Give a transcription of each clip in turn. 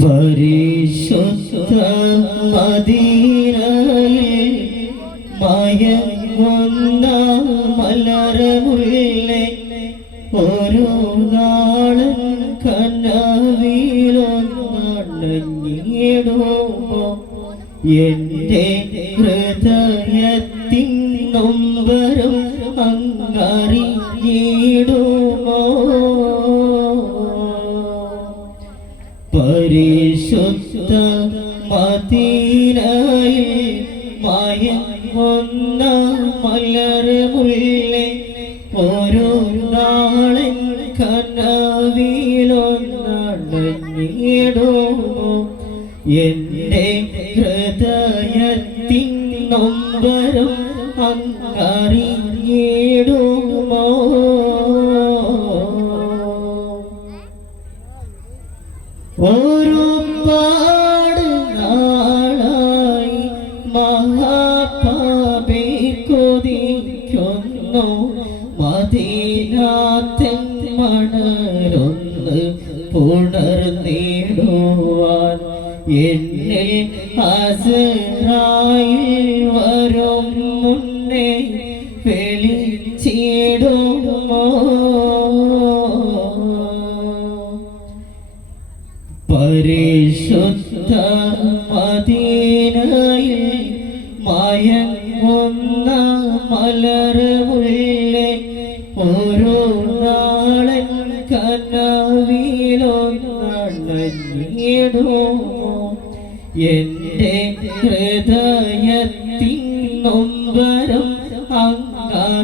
പരിശുദ്ധ മദീനയിൽ മയങ്ങുന്ന മലരമുള്ളെ ഒരു നാളൻ കനവിലൊന്നണഞ്ഞിടുമോ എൻ്റെ ഹൃദയത്തിൻ നൊമ്പരം അങ്ങറിഞ്ഞിടുമോ പരിശുദ്ധ മദീനയിൽ മയങ്ങുന്ന മലർമുല്ലേ ഓരോ നാളൻ കനവിലൊന്നണഞ്ഞിടുമോ എൻ്റെ ഹൃദയത്തിൻ നൊമ്പരം അങ്ങറിഞ്ഞിടുമോ ഒരുപാട് നാളായി മഹാപാപി കൊതിക്കുന്നു മദീനാത്തിൻ മണലൊന്ന് പുണർന്നിടുവാൻ എന്നിൽ അസ്റായിൽ വരും മുന്നേ വിളിച്ചിടുമോ പരിശുദ്ധ മദീനയിൽ മയങ്ങുന്ന മലർമുല്ലേ ഓരോ നാളൻ കനവിലൊന്നണഞ്ഞിടുമോ എൻ്റെ ഹൃദയത്തിൻ നൊമ്പരം അങ്ങറിഞ്ഞിടുമോ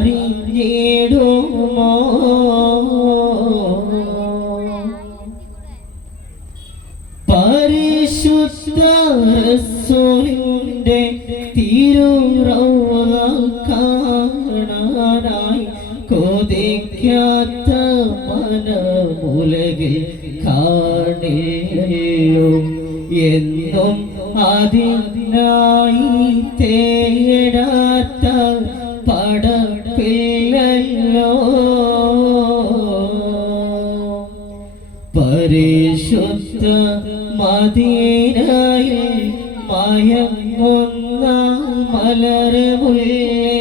പരിശുദ്ധ റസൂലിന്റെ തിരുറൗള കാണാനായി കൊതിക്കാത്ത മനമുലകിൽ കാണില്ലയോ എന്നും അതിനായി തേടാത്ത പടപ്പില്ലല്ലോ പരിശുദ്ധ മദീനയിൽ മയങ്ങുന്ന മലർമുല്ലേ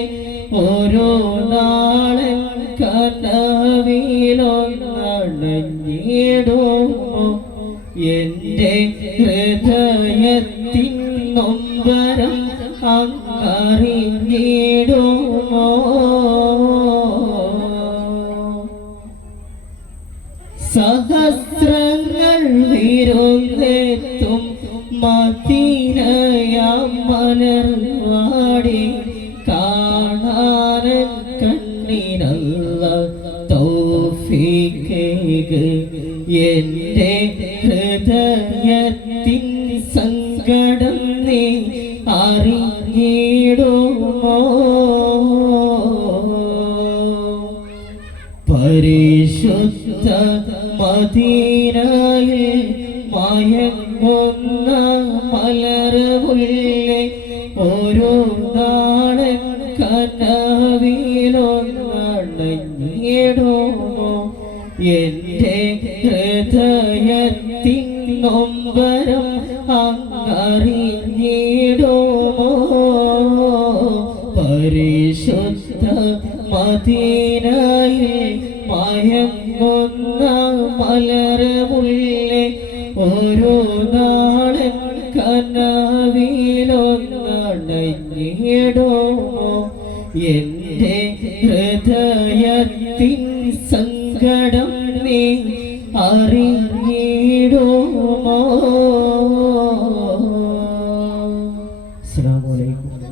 ഓരോ നാളൻ കനവിലൊന്നണഞ്ഞിടുമോ എൻ്റെ ഹൃദയത്തിൻ നൊമ്പരം അങ്ങറിഞ്ഞിടുമോ സഹസ്രങ്ങൾ വിരുന്നെത്തും മദീനയാം മലർവാടി കാണാനൻ കണ്ണിനല്ല തൗഫീഖ് എൻ്റെ ഹൃദയത്തിൻ സങ്കടം നീ അറിഞ്ഞിടുമോ പരിശുദ്ധ മദീനയിൽ മയങ്ങുന്ന മലർമുല്ലേ ഓരോ നാളൻ കനവിലൊന്നണഞ്ഞിടുമോ എൻ്റെ ഹൃദയത്തിൻ നൊമ്പരം അങ്ങറിഞ്ഞിടുമോ പരിശുദ്ധ മദീനയിൽ മയങ്ങുന്ന മലർമുല്ലേ ഓരോ നാളൻ കനവിലൊന്നണഞ്ഞിടുമോ എൻ്റെ ഹൃദയത്തിൻ സങ്കടം നീ അറിഞ്ഞിടുമോ. അസ്സലാമു അലൈക്കും.